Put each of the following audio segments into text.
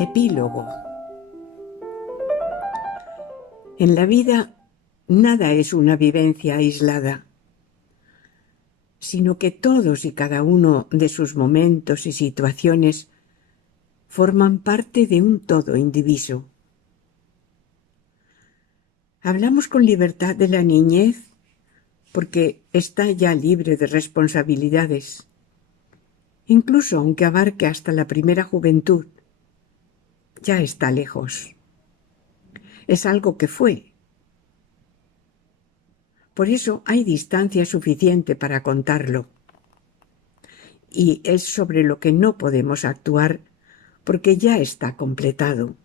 Epílogo. En la vida nada es una vivencia aislada, sino que todos y cada uno de sus momentos y situaciones forman parte de un todo indiviso. Hablamos con libertad de la niñez porque está ya libre de responsabilidades, incluso aunque abarque hasta la primera juventud. Ya está lejos. Es algo que fue. Por eso hay distancia suficiente para contarlo. Y es sobre lo que no podemos actuar porque ya está completado.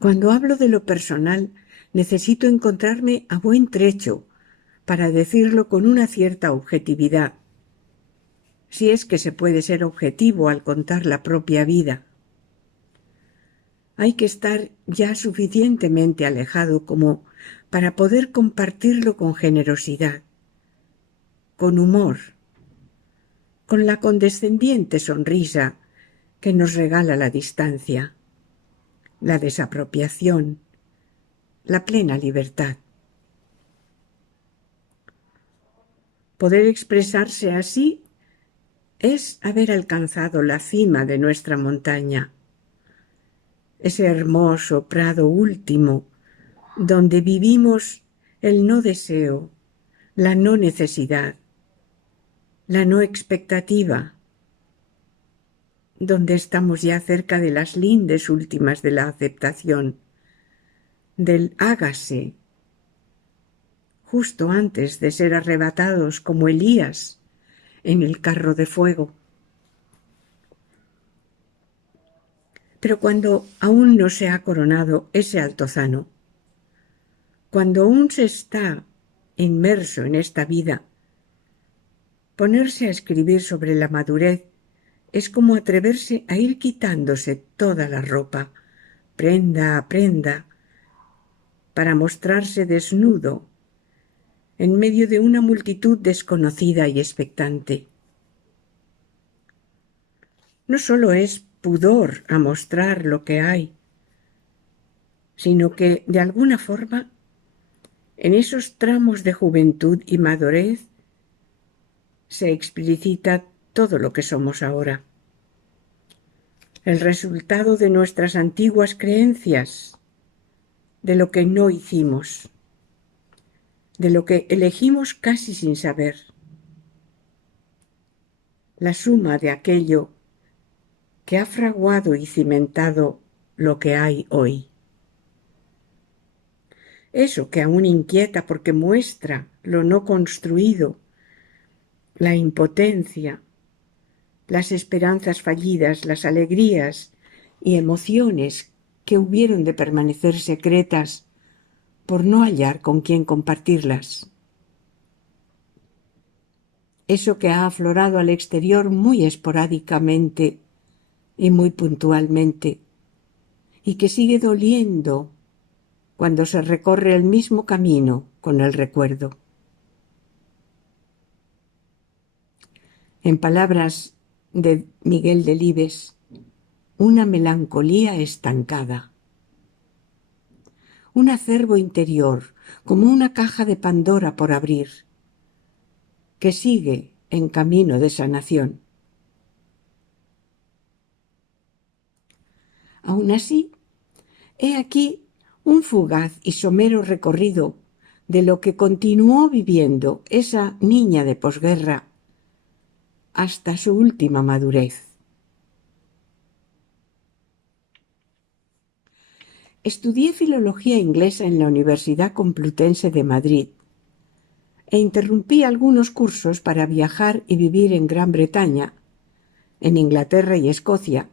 Cuando hablo de lo personal, necesito encontrarme a buen trecho para decirlo con una cierta objetividad, si es que se puede ser objetivo al contar la propia vida. Hay que estar ya suficientemente alejado como para poder compartirlo con generosidad, con humor, con la condescendiente sonrisa que nos regala la distancia, la desapropiación, la plena libertad. Poder expresarse así es haber alcanzado la cima de nuestra montaña, ese hermoso prado último donde vivimos el no deseo, la no necesidad, la no expectativa, donde estamos ya cerca de las lindes últimas de la aceptación, del hágase, justo antes de ser arrebatados como Elías en el carro de fuego. Pero cuando aún no se ha coronado ese altozano, cuando aún se está inmerso en esta vida, ponerse a escribir sobre la madurez es como atreverse a ir quitándose toda la ropa, prenda a prenda, para mostrarse desnudo en medio de una multitud desconocida y expectante. No solo es pudor a mostrar lo que hay, sino que, de alguna forma, en esos tramos de juventud y madurez se explicita todo lo que somos ahora. El resultado de nuestras antiguas creencias, de lo que no hicimos, de lo que elegimos casi sin saber. La suma de aquello que ha fraguado y cimentado lo que hay hoy. Eso que aún inquieta porque muestra lo no construido, la impotencia, las esperanzas fallidas, las alegrías y emociones que hubieron de permanecer secretas por no hallar con quién compartirlas. Eso que ha aflorado al exterior muy esporádicamente y muy puntualmente, y que sigue doliendo cuando se recorre el mismo camino con el recuerdo. En palabras de Miguel Delibes, una melancolía estancada. Un acervo interior, como una caja de Pandora por abrir, que sigue en camino de sanación. Aun así, he aquí un fugaz y somero recorrido de lo que continuó viviendo esa niña de posguerra hasta su última madurez. Estudié filología inglesa en la Universidad Complutense de Madrid e interrumpí algunos cursos para viajar y vivir en Gran Bretaña, en Inglaterra y Escocia,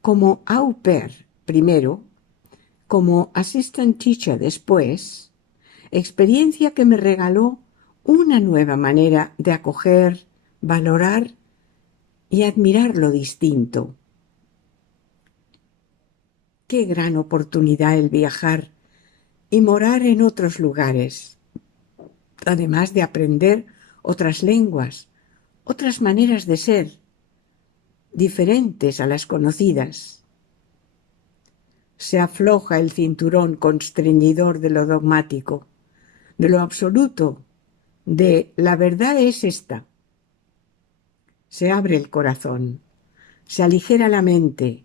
como au pair primero, como assistant teacher después, experiencia que me regaló una nueva manera de acoger, valorar y admirar lo distinto. Qué gran oportunidad el viajar y morar en otros lugares, además de aprender otras lenguas, otras maneras de ser, diferentes a las conocidas. Se afloja el cinturón constreñidor de lo dogmático, de lo absoluto, de la verdad es esta. Se abre el corazón, se aligera la mente,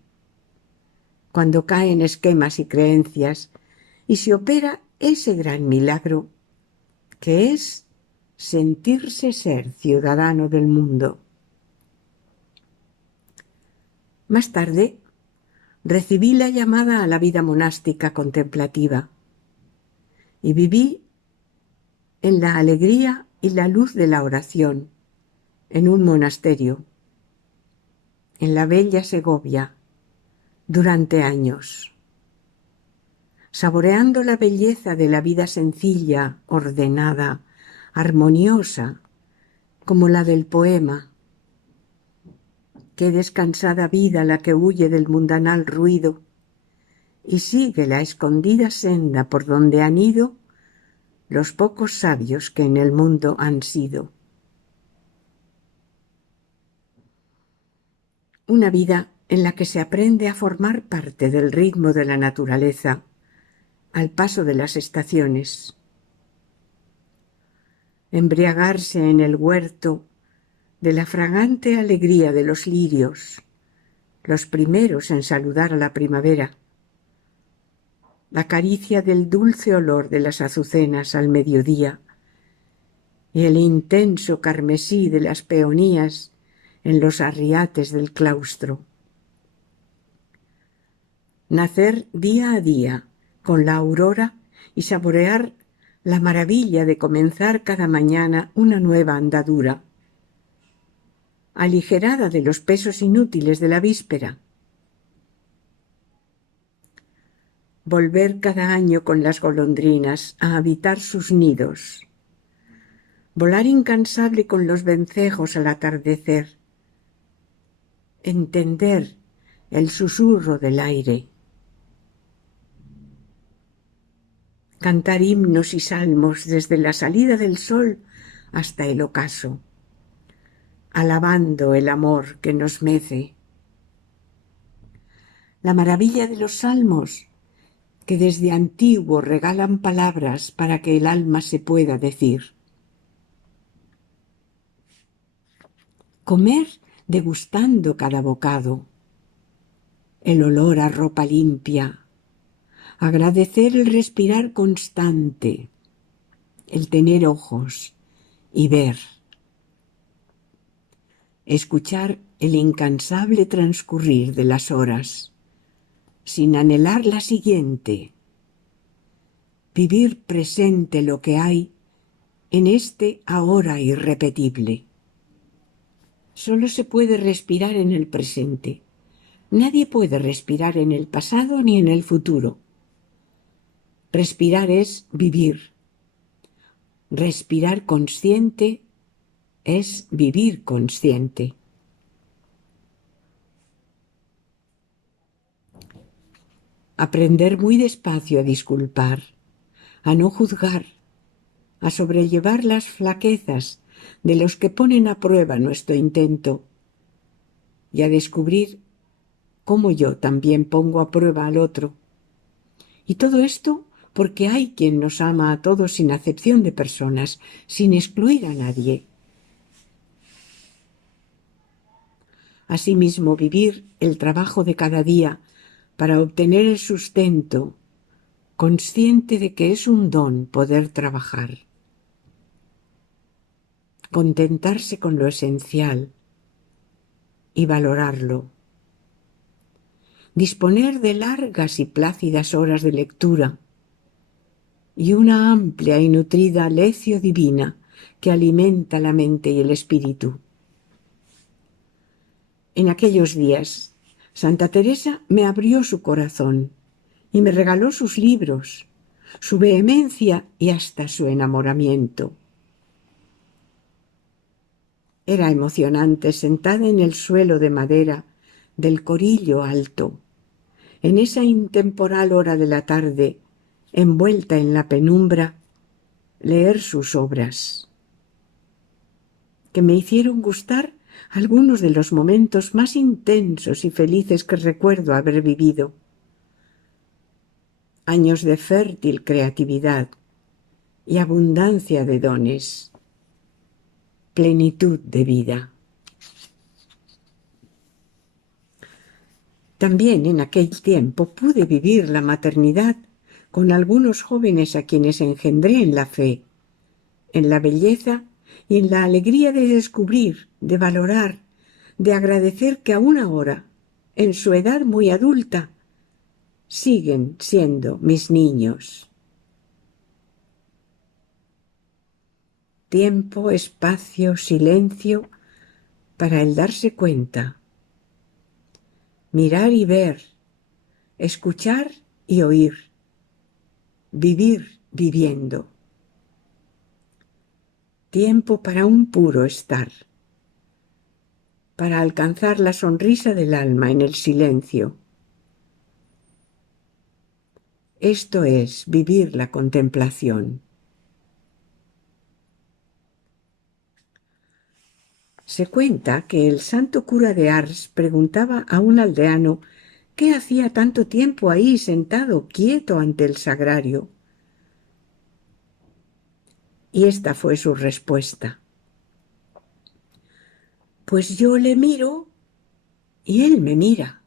cuando caen esquemas y creencias, y se opera ese gran milagro que es sentirse ser ciudadano del mundo. Más tarde, recibí la llamada a la vida monástica contemplativa y viví en la alegría y la luz de la oración en un monasterio, en la bella Segovia, durante años, saboreando la belleza de la vida sencilla, ordenada, armoniosa, como la del poema. Qué descansada vida la que huye del mundanal ruido y sigue la escondida senda por donde han ido los pocos sabios que en el mundo han sido. Una vida en la que se aprende a formar parte del ritmo de la naturaleza, al paso de las estaciones. Embriagarse en el huerto de la fragante alegría de los lirios, los primeros en saludar a la primavera. La caricia del dulce olor de las azucenas al mediodía y el intenso carmesí de las peonías en los arriates del claustro. Nacer día a día con la aurora y saborear la maravilla de comenzar cada mañana una nueva andadura, aligerada de los pesos inútiles de la víspera. Volver cada año con las golondrinas a habitar sus nidos. Volar incansable con los vencejos al atardecer. Entender el susurro del aire. Cantar himnos y salmos desde la salida del sol hasta el ocaso, alabando el amor que nos mece. La maravilla de los salmos, que desde antiguo regalan palabras para que el alma se pueda decir. Comer degustando cada bocado, el olor a ropa limpia, agradecer el respirar constante, el tener ojos y ver, escuchar el incansable transcurrir de las horas, sin anhelar la siguiente, vivir presente lo que hay en este ahora irrepetible. Solo se puede respirar en el presente. Nadie puede respirar en el pasado ni en el futuro. Respirar es vivir. Respirar consciente es vivir consciente. Aprender muy despacio a disculpar, a no juzgar, a sobrellevar las flaquezas de los que ponen a prueba nuestro intento y a descubrir cómo yo también pongo a prueba al otro. Y todo esto porque hay quien nos ama a todos sin acepción de personas, sin excluir a nadie. Asimismo, vivir el trabajo de cada día para obtener el sustento, consciente de que es un don poder trabajar. Contentarse con lo esencial y valorarlo. Disponer de largas y plácidas horas de lectura y una amplia y nutrida lección divina que alimenta la mente y el espíritu. En aquellos días, Santa Teresa me abrió su corazón y me regaló sus libros, su vehemencia y hasta su enamoramiento. Era emocionante sentada en el suelo de madera del Corillo Alto, en esa intemporal hora de la tarde, envuelta en la penumbra, leer sus obras, que me hicieron gustar algunos de los momentos más intensos y felices que recuerdo haber vivido. Años de fértil creatividad y abundancia de dones, plenitud de vida. También en aquel tiempo pude vivir la maternidad con algunos jóvenes a quienes engendré en la fe, en la belleza y en la alegría de descubrir, de valorar, de agradecer que aún ahora, en su edad muy adulta, siguen siendo mis niños. Tiempo, espacio, silencio para el darse cuenta. Mirar y ver, escuchar y oír, vivir viviendo. Tiempo para un puro estar, para alcanzar la sonrisa del alma en el silencio. Esto es vivir la contemplación. Se cuenta que el santo cura de Ars preguntaba a un aldeano qué hacía tanto tiempo ahí sentado quieto ante el sagrario. Y esta fue su respuesta. Pues yo le miro y él me mira.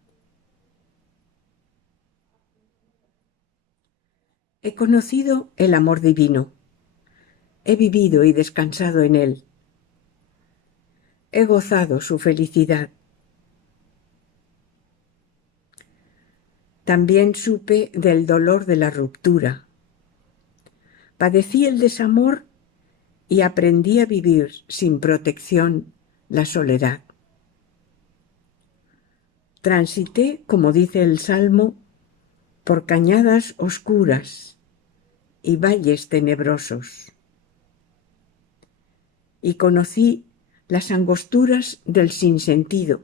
He conocido el amor divino. He vivido y descansado en él. He gozado su felicidad. También supe del dolor de la ruptura. Padecí el desamor y aprendí a vivir sin protección la soledad. Transité, como dice el Salmo, por cañadas oscuras y valles tenebrosos. Y conocí las angosturas del sinsentido,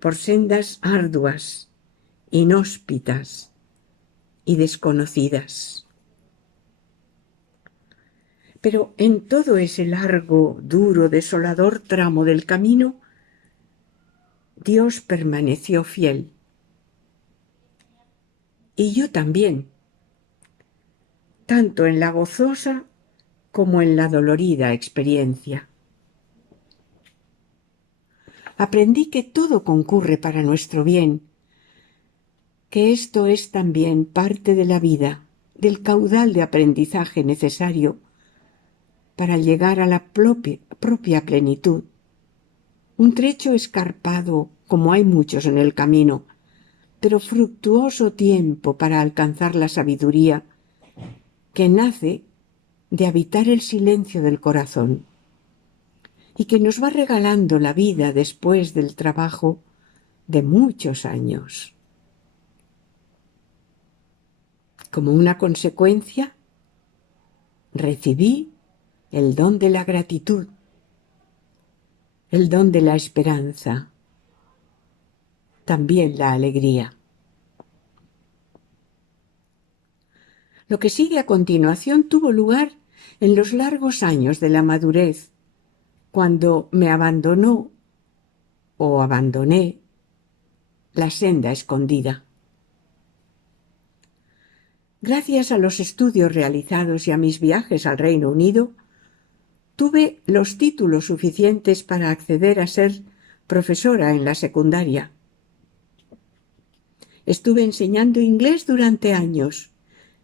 por sendas arduas, inhóspitas y desconocidas. Pero en todo ese largo, duro, desolador tramo del camino, Dios permaneció fiel. Y yo también, tanto en la gozosa como en la dolorida experiencia. Aprendí que todo concurre para nuestro bien, que esto es también parte de la vida, del caudal de aprendizaje necesario para llegar a la propia plenitud. Un trecho escarpado, como hay muchos en el camino, pero fructuoso tiempo para alcanzar la sabiduría que nace de habitar el silencio del corazón y que nos va regalando la vida después del trabajo de muchos años. Como una consecuencia, recibí el don de la gratitud, el don de la esperanza, también la alegría. Lo que sigue a continuación tuvo lugar en los largos años de la madurez, cuando me abandonó o abandoné la senda escondida. Gracias a los estudios realizados y a mis viajes al Reino Unido, tuve los títulos suficientes para acceder a ser profesora en la secundaria. Estuve enseñando inglés durante años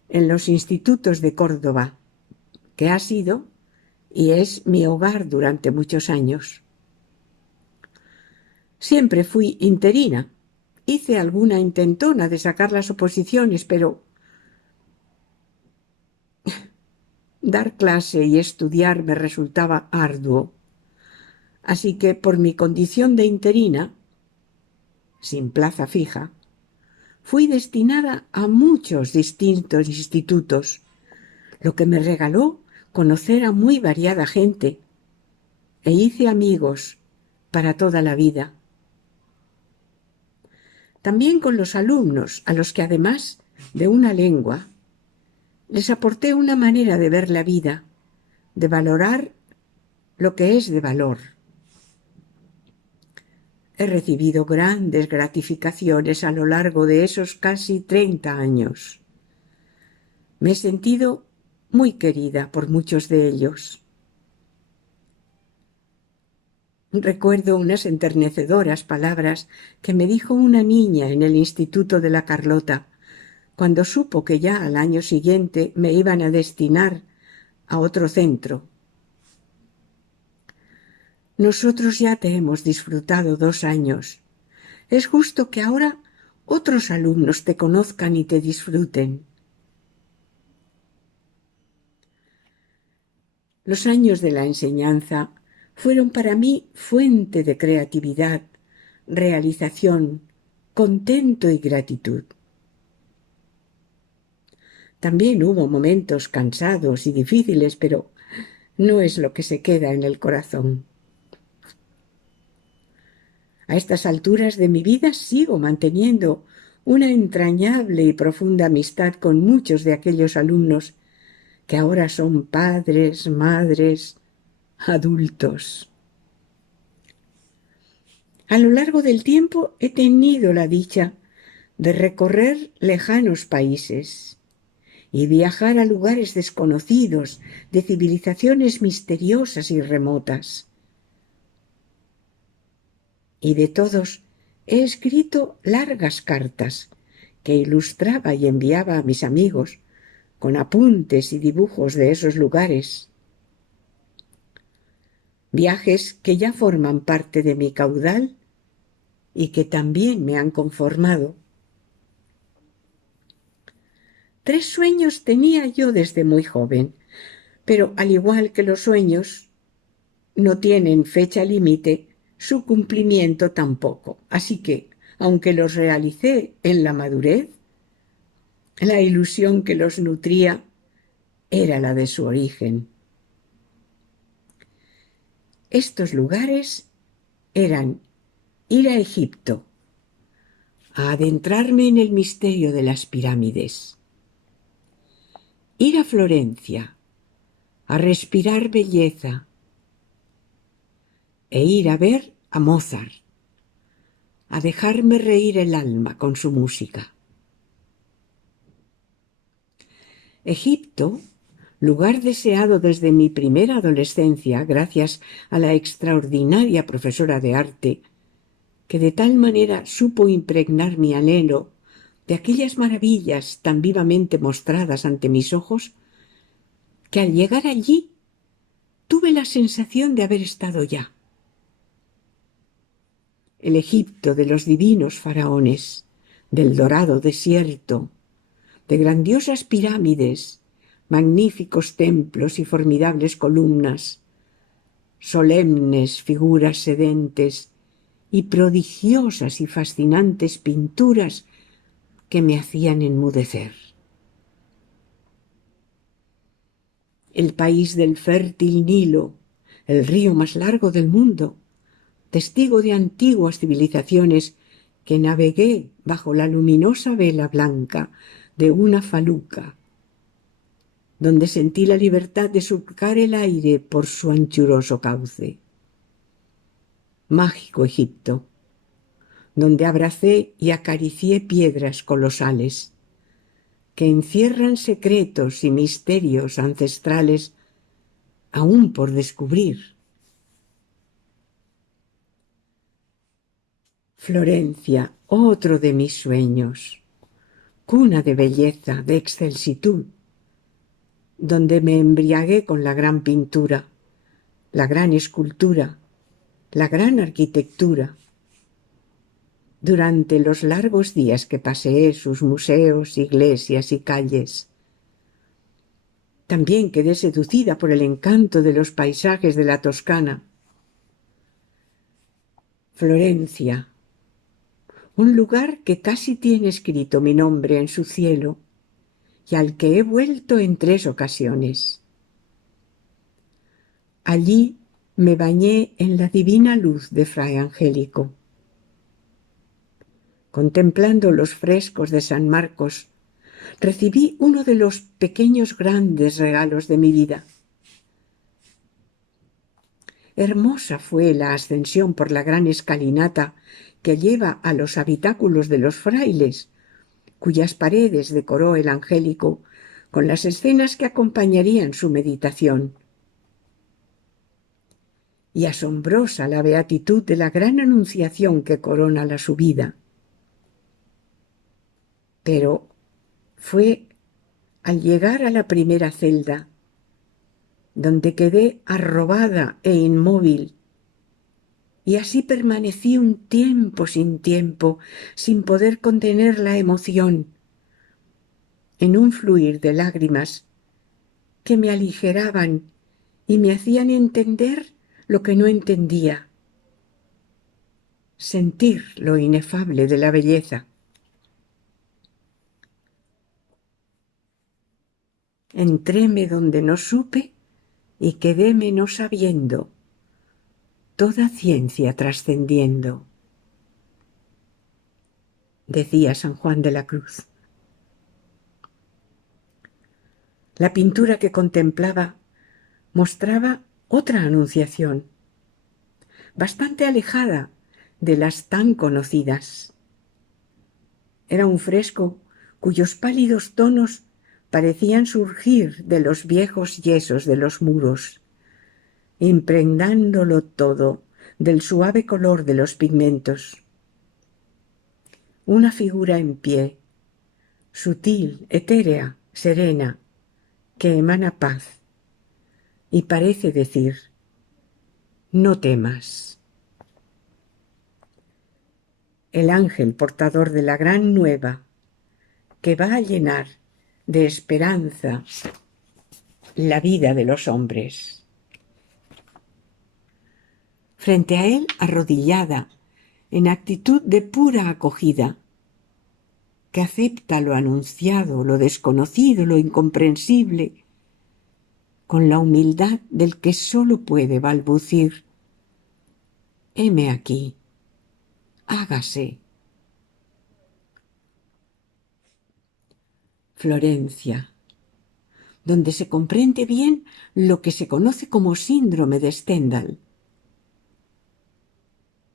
en los institutos de Córdoba, que ha sido y es mi hogar durante muchos años. Siempre fui interina. Hice alguna intentona de sacar las oposiciones, pero dar clase y estudiar me resultaba arduo. Así que por mi condición de interina, sin plaza fija, fui destinada a muchos distintos institutos, lo que me regaló conocer a muy variada gente e hice amigos para toda la vida. También con los alumnos, a los que además de una lengua, les aporté una manera de ver la vida, de valorar lo que es de valor, he recibido grandes gratificaciones a lo largo de esos casi 30 años. Me he sentido muy querida por muchos de ellos. Recuerdo unas enternecedoras palabras que me dijo una niña en el Instituto de la Carlota, cuando supo que ya al año siguiente me iban a destinar a otro centro. Nosotros ya te hemos disfrutado 2 años. Es justo que ahora otros alumnos te conozcan y te disfruten. Los años de la enseñanza fueron para mí fuente de creatividad, realización, contento y gratitud. También hubo momentos cansados y difíciles, pero no es lo que se queda en el corazón. A estas alturas de mi vida sigo manteniendo una entrañable y profunda amistad con muchos de aquellos alumnos que ahora son padres, madres, adultos. A lo largo del tiempo he tenido la dicha de recorrer lejanos países y viajar a lugares desconocidos, de civilizaciones misteriosas y remotas. Y de todos he escrito largas cartas que ilustraba y enviaba a mis amigos, con apuntes y dibujos de esos lugares. Viajes que ya forman parte de mi caudal y que también me han conformado. 3 sueños tenía yo desde muy joven, pero al igual que los sueños no tienen fecha límite, su cumplimiento tampoco. Así que, aunque los realicé en la madurez, la ilusión que los nutría era la de su origen. Estos lugares eran ir a Egipto, a adentrarme en el misterio de las pirámides, ir a Florencia, a respirar belleza, e ir a ver a Mozart, a dejarme reír el alma con su música. Egipto, lugar deseado desde mi primera adolescencia gracias a la extraordinaria profesora de arte, que de tal manera supo impregnar mi anhelo de aquellas maravillas tan vivamente mostradas ante mis ojos, que al llegar allí tuve la sensación de haber estado ya. El Egipto de los divinos faraones, del dorado desierto, de grandiosas pirámides, magníficos templos y formidables columnas, solemnes figuras sedentes y prodigiosas y fascinantes pinturas que me hacían enmudecer. El país del fértil Nilo, el río más largo del mundo, testigo de antiguas civilizaciones que navegué bajo la luminosa vela blanca de una faluca, donde sentí la libertad de surcar el aire por su anchuroso cauce. Mágico Egipto, donde abracé y acaricié piedras colosales, que encierran secretos y misterios ancestrales aún por descubrir. Florencia, otro de mis sueños, cuna de belleza, de excelsitud, donde me embriagué con la gran pintura, la gran escultura, la gran arquitectura. Durante los largos días que paseé sus museos, iglesias y calles, también quedé seducida por el encanto de los paisajes de la Toscana. Florencia, un lugar que casi tiene escrito mi nombre en su cielo y al que he vuelto en 3 ocasiones. Allí me bañé en la divina luz de Fray Angélico. Contemplando los frescos de San Marcos, recibí uno de los pequeños grandes regalos de mi vida. Hermosa fue la ascensión por la gran escalinata que lleva a los habitáculos de los frailes, cuyas paredes decoró el angélico con las escenas que acompañarían su meditación. Y asombrosa la beatitud de la gran anunciación que corona la subida. Pero fue al llegar a la primera celda, donde quedé arrobada e inmóvil, y así permanecí un tiempo, sin poder contener la emoción, en un fluir de lágrimas que me aligeraban y me hacían entender lo que no entendía, sentir lo inefable de la belleza. Entréme donde no supe y quedéme no sabiendo, toda ciencia trascendiendo, decía San Juan de la Cruz. La pintura que contemplaba mostraba otra anunciación, bastante alejada de las tan conocidas. Era un fresco cuyos pálidos tonos parecían surgir de los viejos yesos de los muros, impregnándolo todo del suave color de los pigmentos. Una figura en pie, sutil, etérea, serena, que emana paz y parece decir: no temas. El ángel portador de la gran nueva que va a llenar de esperanza la vida de los hombres. Frente a él, arrodillada, en actitud de pura acogida, que acepta lo anunciado, lo desconocido, lo incomprensible, con la humildad del que sólo puede balbucir: heme aquí, hágase. Florencia, donde se comprende bien lo que se conoce como síndrome de Stendhal,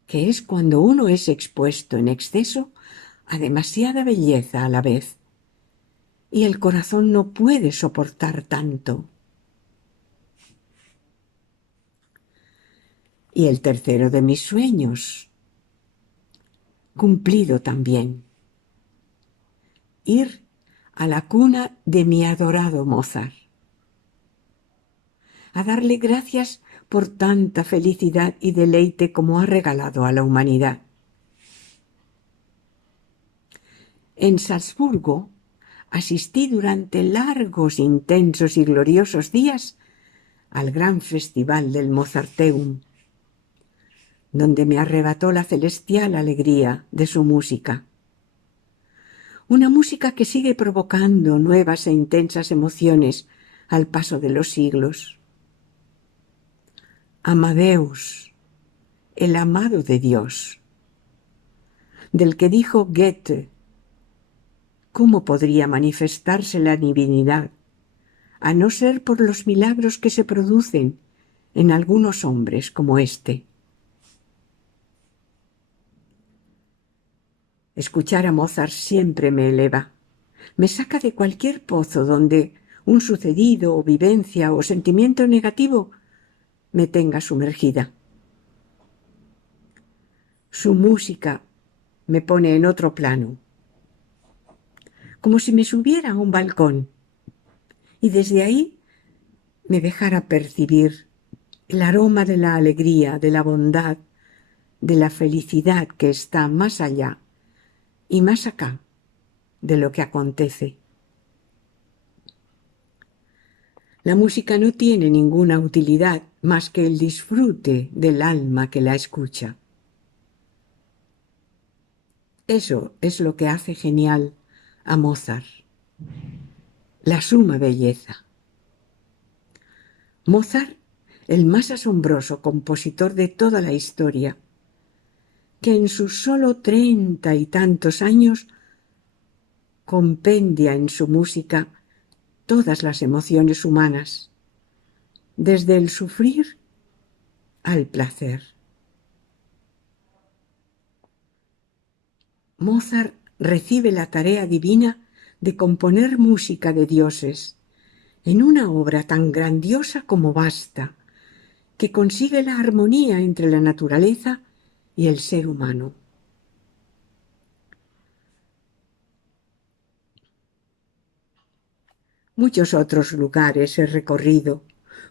que es cuando uno es expuesto en exceso a demasiada belleza a la vez, y el corazón no puede soportar tanto. Y el tercero de mis sueños, cumplido también: ir a la cuna de mi adorado Mozart, a darle gracias por tanta felicidad y deleite como ha regalado a la humanidad. En Salzburgo asistí durante largos, intensos y gloriosos días al gran festival del Mozarteum, donde me arrebató la celestial alegría de su música. Una música que sigue provocando nuevas e intensas emociones al paso de los siglos. Amadeus, el amado de Dios, del que dijo Goethe: ¿cómo podría manifestarse la divinidad a no ser por los milagros que se producen en algunos hombres como este? Escuchar a Mozart siempre me eleva, me saca de cualquier pozo donde un sucedido o vivencia o sentimiento negativo me tenga sumergida. Su música me pone en otro plano, como si me subiera a un balcón y desde ahí me dejara percibir el aroma de la alegría, de la bondad, de la felicidad que está más allá y más acá de lo que acontece. La música no tiene ninguna utilidad más que el disfrute del alma que la escucha. Eso es lo que hace genial a Mozart, la suma belleza. Mozart, el más asombroso compositor de toda la historia, que en sus solo 30 y tantos años compendia en su música todas las emociones humanas, desde el sufrir al placer. Mozart recibe la tarea divina de componer música de dioses en una obra tan grandiosa como vasta, que consigue la armonía entre la naturaleza y el ser humano. Muchos otros lugares he recorrido,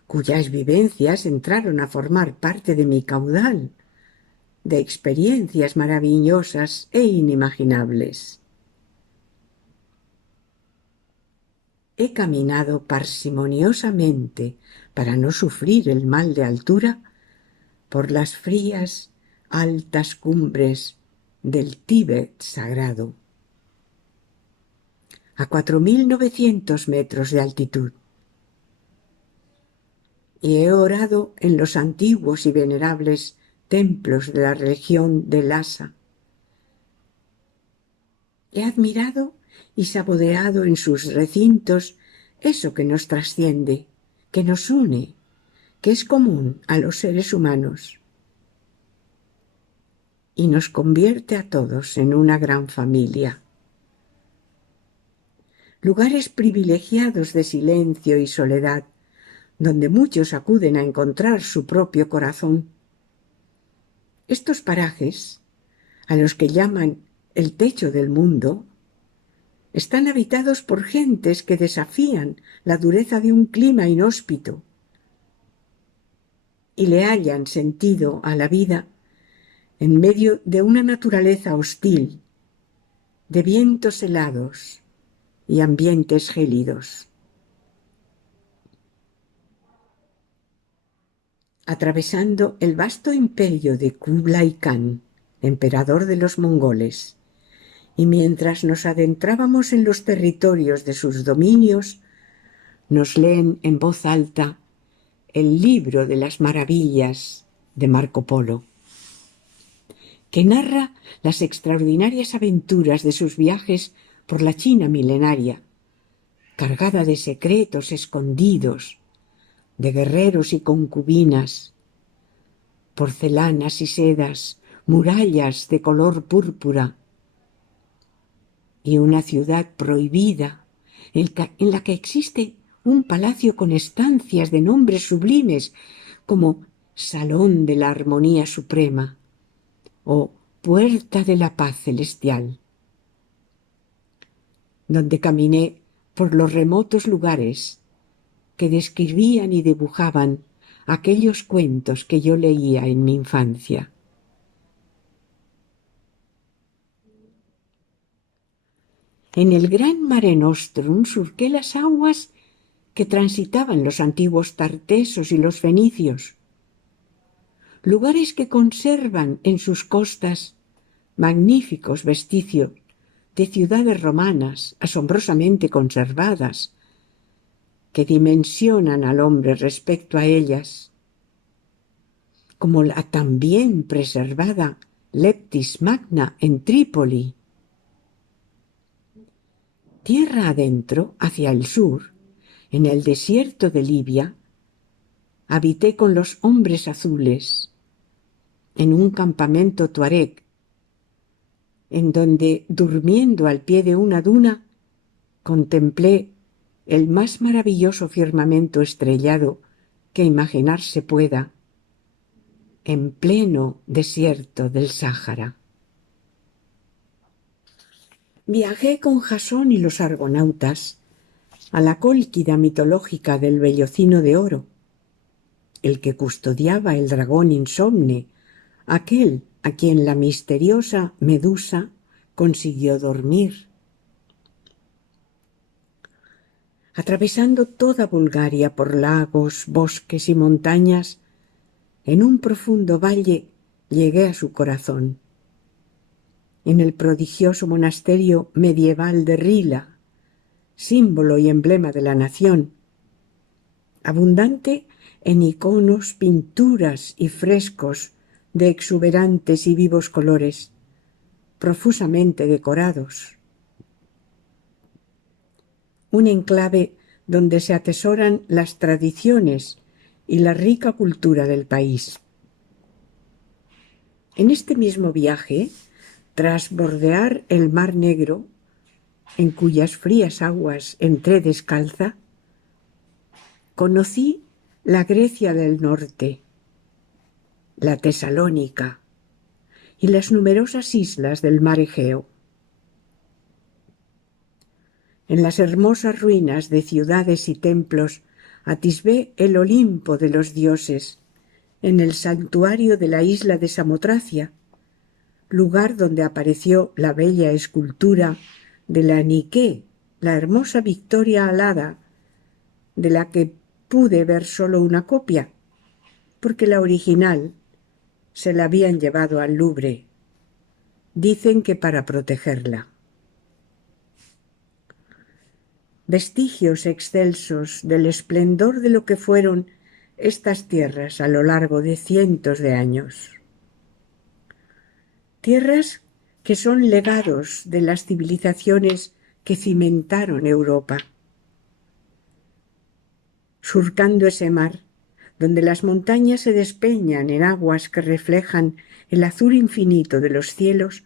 cuyas vivencias entraron a formar parte de mi caudal de experiencias maravillosas e inimaginables. He caminado parsimoniosamente para no sufrir el mal de altura por las frías, altas cumbres del Tíbet sagrado, a 4.900 metros de altitud, y he orado en los antiguos y venerables templos de la religión de Lhasa. He admirado y saboreado en sus recintos eso que nos trasciende, que nos une, que es común a los seres humanos y nos convierte a todos en una gran familia. Lugares privilegiados de silencio y soledad, donde muchos acuden a encontrar su propio corazón. Estos parajes, a los que llaman el techo del mundo, están habitados por gentes que desafían la dureza de un clima inhóspito y le hallan sentido a la vida en medio de una naturaleza hostil, de vientos helados y ambientes gélidos. Atravesando el vasto imperio de Kublai Khan, emperador de los mongoles, y mientras nos adentrábamos en los territorios de sus dominios, nos leen en voz alta el libro de las maravillas de Marco Polo, que narra las extraordinarias aventuras de sus viajes por la China milenaria, cargada de secretos escondidos, de guerreros y concubinas, porcelanas y sedas, murallas de color púrpura, y una ciudad prohibida en la que existe un palacio con estancias de nombres sublimes como Salón de la Armonía Suprema o Puerta de la Paz Celestial, donde caminé por los remotos lugares que describían y dibujaban aquellos cuentos que yo leía en mi infancia. En el gran Mare Nostrum surqué las aguas que transitaban los antiguos tartesos y los fenicios, lugares que conservan en sus costas magníficos vestigios de ciudades romanas asombrosamente conservadas, que dimensionan al hombre respecto a ellas, como la también preservada Leptis Magna en Trípoli. Tierra adentro, hacia el sur, en el desierto de Libia, habité con los hombres azules, en un campamento tuareg, en donde, durmiendo al pie de una duna, contemplé el más maravilloso firmamento estrellado que imaginarse pueda, en pleno desierto del Sáhara. Viajé con Jasón y los argonautas a la cólquida mitológica del Vellocino de Oro, el que custodiaba el dragón insomne, aquel a quien la misteriosa Medusa consiguió dormir. Atravesando toda Bulgaria por lagos, bosques y montañas, en un profundo valle llegué a su corazón, en el prodigioso monasterio medieval de Rila, símbolo y emblema de la nación, abundante en iconos, pinturas y frescos de exuberantes y vivos colores, profusamente decorados. Un enclave donde se atesoran las tradiciones y la rica cultura del país. En este mismo viaje, tras bordear el Mar Negro, en cuyas frías aguas entré descalza, conocí la Grecia del norte, la Tesalónica y las numerosas islas del mar Egeo. En las hermosas ruinas de ciudades y templos atisbé el Olimpo de los dioses, en el santuario de la isla de Samotracia, lugar donde apareció la bella escultura de la Nike, la hermosa Victoria alada, de la que pude ver solo una copia, porque la original se la habían llevado al Louvre. Dicen que para protegerla. Vestigios excelsos del esplendor de lo que fueron estas tierras a lo largo de cientos de años. Tierras que son legados de las civilizaciones que cimentaron Europa. Surcando ese mar, donde las montañas se despeñan en aguas que reflejan el azul infinito de los cielos,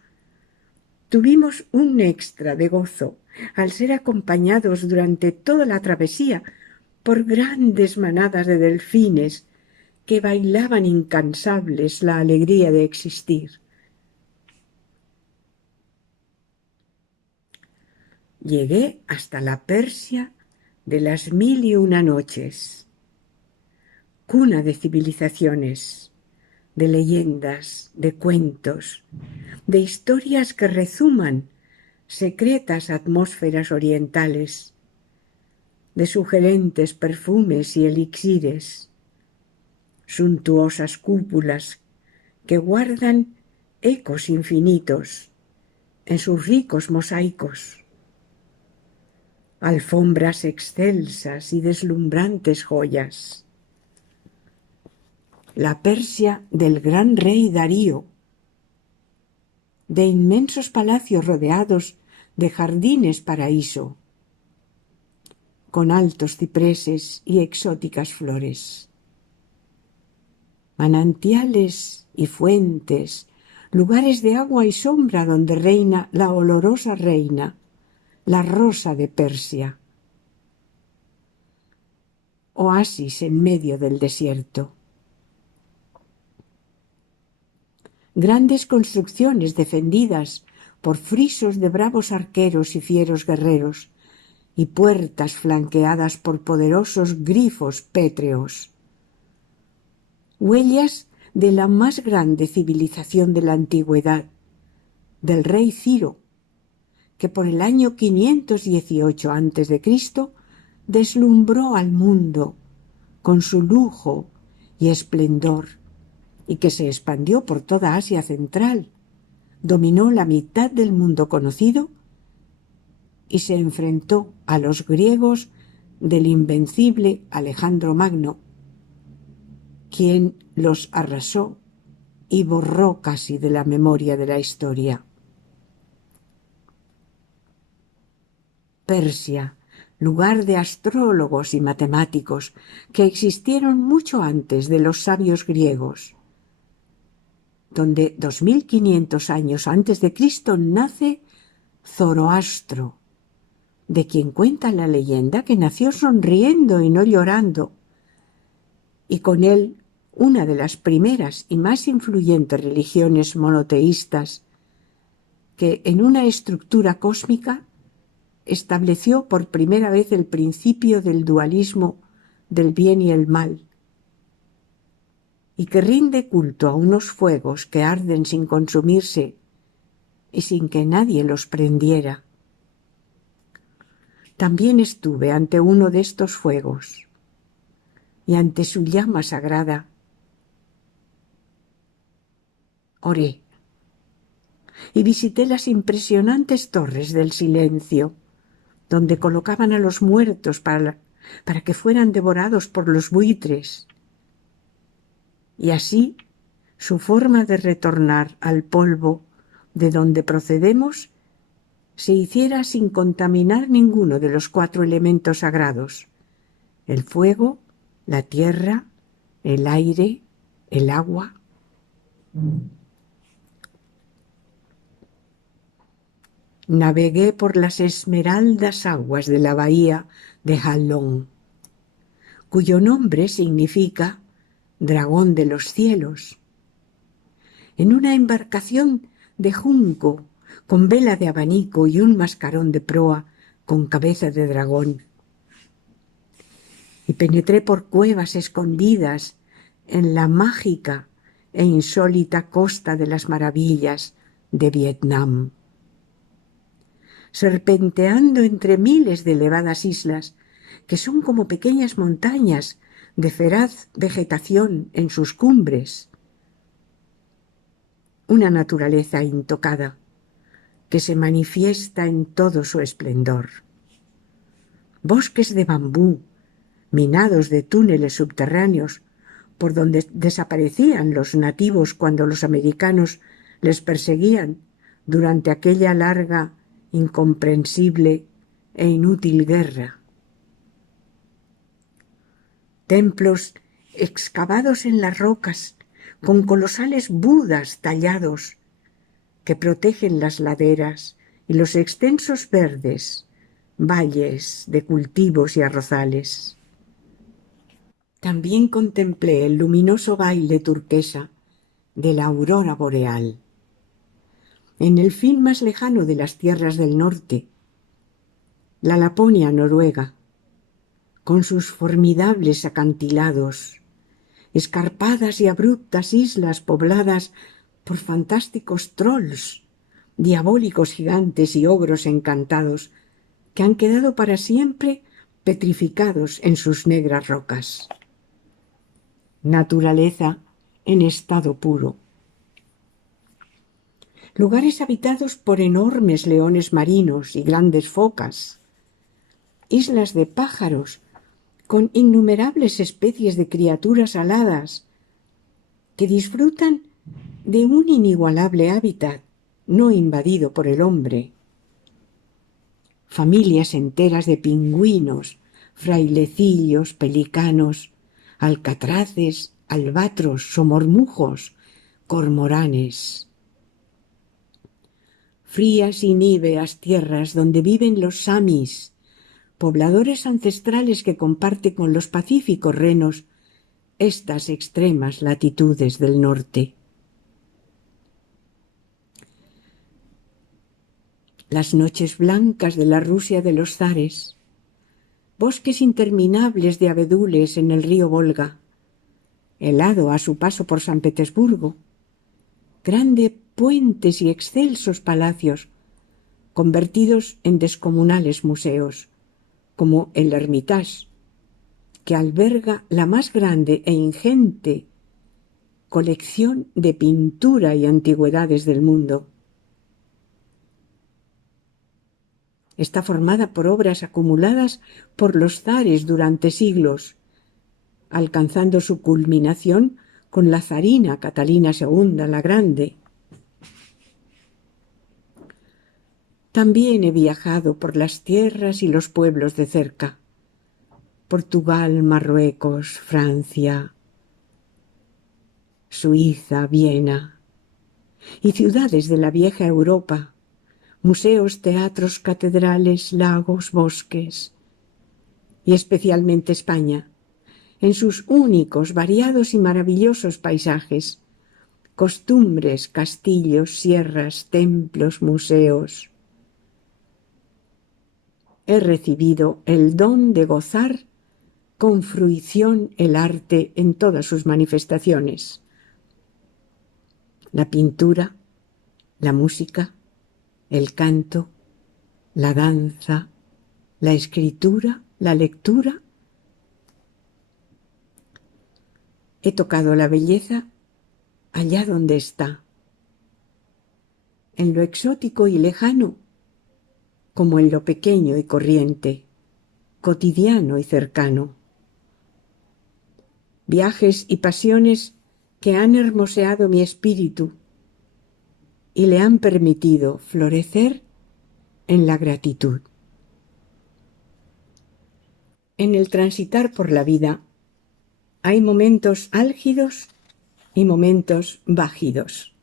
tuvimos un extra de gozo al ser acompañados durante toda la travesía por grandes manadas de delfines que bailaban incansables la alegría de existir. Llegué hasta la Persia de las 1001 noches, cuna de civilizaciones, de leyendas, de cuentos, de historias que rezuman secretas atmósferas orientales, de sugerentes perfumes y elixires, suntuosas cúpulas que guardan ecos infinitos en sus ricos mosaicos, alfombras excelsas y deslumbrantes joyas. La Persia del gran rey Darío, de inmensos palacios rodeados de jardines paraíso, con altos cipreses y exóticas flores. Manantiales y fuentes, lugares de agua y sombra donde reina la olorosa reina, la rosa de Persia. Oasis en medio del desierto. Grandes construcciones defendidas por frisos de bravos arqueros y fieros guerreros, y puertas flanqueadas por poderosos grifos pétreos. Huellas de la más grande civilización de la antigüedad, del rey Ciro, que por el año 518 a.C. deslumbró al mundo con su lujo y esplendor, y que se expandió por toda Asia Central, dominó la mitad del mundo conocido y se enfrentó a los griegos del invencible Alejandro Magno, quien los arrasó y borró casi de la memoria de la historia. Persia, lugar de astrólogos y matemáticos que existieron mucho antes de los sabios griegos, donde 2500 años antes de Cristo nace Zoroastro, de quien cuenta la leyenda que nació sonriendo y no llorando, y con él una de las primeras y más influyentes religiones monoteístas que en una estructura cósmica estableció por primera vez el principio del dualismo del bien y el mal, y que rinde culto a unos fuegos que arden sin consumirse y sin que nadie los prendiera. También estuve ante uno de estos fuegos, y ante su llama sagrada oré, y visité las impresionantes torres del silencio, donde colocaban a los muertos para que fueran devorados por los buitres, y así su forma de retornar al polvo de donde procedemos se hiciera sin contaminar ninguno de los 4 elementos sagrados: el fuego, la tierra, el aire, el agua. navegué por las esmeraldas aguas de la bahía de Jalón, cuyo nombre significa dragón de los cielos, en una embarcación de junco con vela de abanico y un mascarón de proa con cabeza de dragón. Y penetré por cuevas escondidas en la mágica e insólita costa de las maravillas de Vietnam. Serpenteando entre miles de elevadas islas, que son como pequeñas montañas de feraz vegetación en sus cumbres. Una naturaleza intocada, que se manifiesta en todo su esplendor. Bosques de bambú, minados de túneles subterráneos, por donde desaparecían los nativos cuando los americanos les perseguían durante aquella larga, incomprensible e inútil guerra. Templos excavados en las rocas, con colosales budas tallados, que protegen las laderas y los extensos verdes valles de cultivos y arrozales. También contemplé el luminoso baile turquesa de la aurora boreal. En el fin más lejano de las tierras del norte, la Laponia noruega, con sus formidables acantilados, escarpadas y abruptas islas pobladas por fantásticos trolls, diabólicos gigantes y ogros encantados, que han quedado para siempre petrificados en sus negras rocas. Naturaleza en estado puro. Lugares habitados por enormes leones marinos y grandes focas. Islas de pájaros con innumerables especies de criaturas aladas que disfrutan de un inigualable hábitat no invadido por el hombre. Familias enteras de pingüinos, frailecillos, pelicanos, alcatraces, albatros, somormujos, cormoranes. Frías y níveas tierras donde viven los samis, pobladores ancestrales que comparten con los pacíficos renos estas extremas latitudes del norte. Las noches blancas de la Rusia de los zares, bosques interminables de abedules en el río Volga, helado a su paso por San Petersburgo, grandes puentes y excelsos palacios convertidos en descomunales museos, como el Hermitage, que alberga la más grande e ingente colección de pintura y antigüedades del mundo. Está formada por obras acumuladas por los zares durante siglos, alcanzando su culminación con la zarina Catalina II la Grande. También he viajado por las tierras y los pueblos de cerca, Portugal, Marruecos, Francia, Suiza, Viena, y ciudades de la vieja Europa, museos, teatros, catedrales, lagos, bosques, y especialmente España, en sus únicos, variados y maravillosos paisajes, costumbres, castillos, sierras, templos, museos. He recibido el don de gozar con fruición el arte en todas sus manifestaciones. La pintura, la música, el canto, la danza, la escritura, la lectura. He tocado la belleza allá donde está, en lo exótico y lejano, como en lo pequeño y corriente, cotidiano y cercano. Viajes y pasiones que han hermoseado mi espíritu y le han permitido florecer en la gratitud. En el transitar por la vida hay momentos álgidos y momentos bájidos.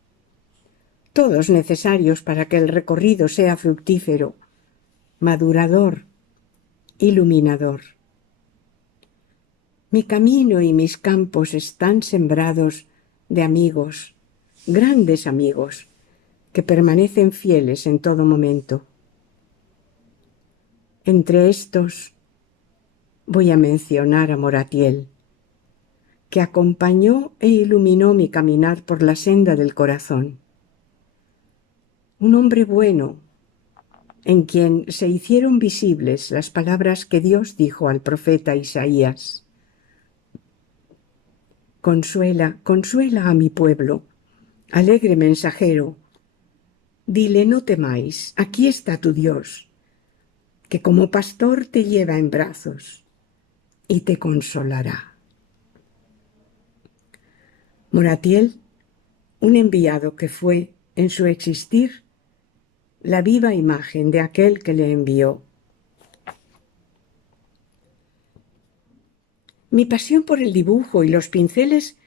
todos necesarios para que el recorrido sea fructífero, madurador, iluminador. Mi camino y mis campos están sembrados de amigos, grandes amigos, que permanecen fieles en todo momento. Entre estos voy a mencionar a Moratiel, que acompañó e iluminó mi caminar por la senda del corazón. Un hombre bueno, en quien se hicieron visibles las palabras que Dios dijo al profeta Isaías. Consuela, consuela a mi pueblo, alegre mensajero, dile no temáis, aquí está tu Dios, que como pastor te lleva en brazos y te consolará. Moratiel, un enviado que fue, en su existir, la viva imagen de aquel que le envió. Mi pasión por el dibujo y los pinceles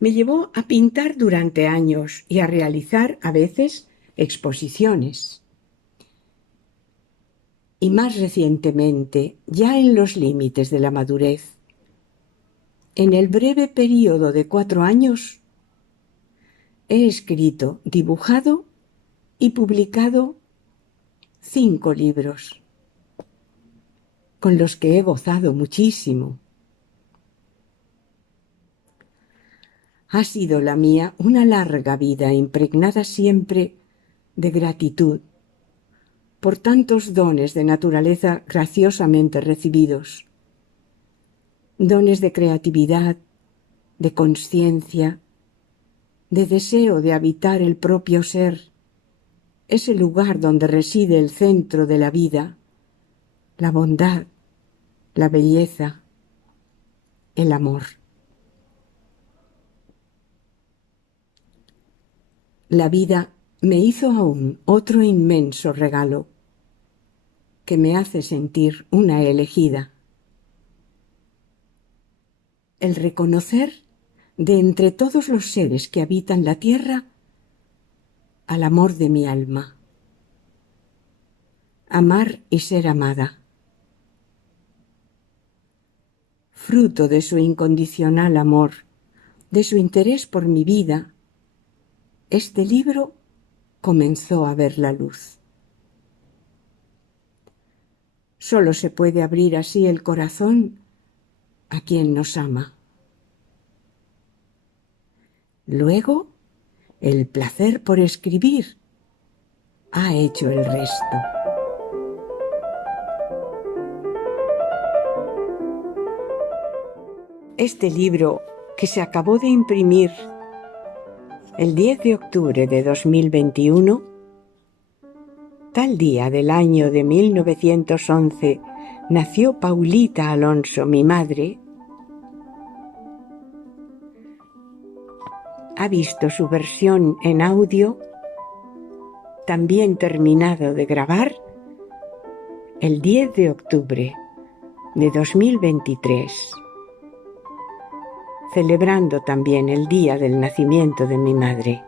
me llevó a pintar durante años y a realizar, a veces, exposiciones. Y más recientemente, ya en los límites de la madurez, en el breve período de 4 años, he escrito, dibujado y publicado 5 libros, con los que he gozado muchísimo. Ha sido la mía una larga vida impregnada siempre de gratitud por tantos dones de naturaleza graciosamente recibidos, dones de creatividad, de consciencia, de deseo de habitar el propio ser, ese lugar donde reside el centro de la vida, la bondad, la belleza, el amor. La vida me hizo aún otro inmenso regalo que me hace sentir una elegida. El reconocer de entre todos los seres que habitan la tierra al amor de mi alma. Amar y ser amada. Fruto de su incondicional amor, de su interés por mi vida, este libro comenzó a ver la luz. Solo se puede abrir así el corazón a quien nos ama. Luego, el placer por escribir ha hecho el resto. Este libro, que se acabó de imprimir el 10 de octubre de 2021, tal día del año de 1911, nació Paulita Alonso, mi madre, ha visto su versión en audio, también terminado de grabar, el 10 de octubre de 2023, celebrando también el día del nacimiento de mi madre.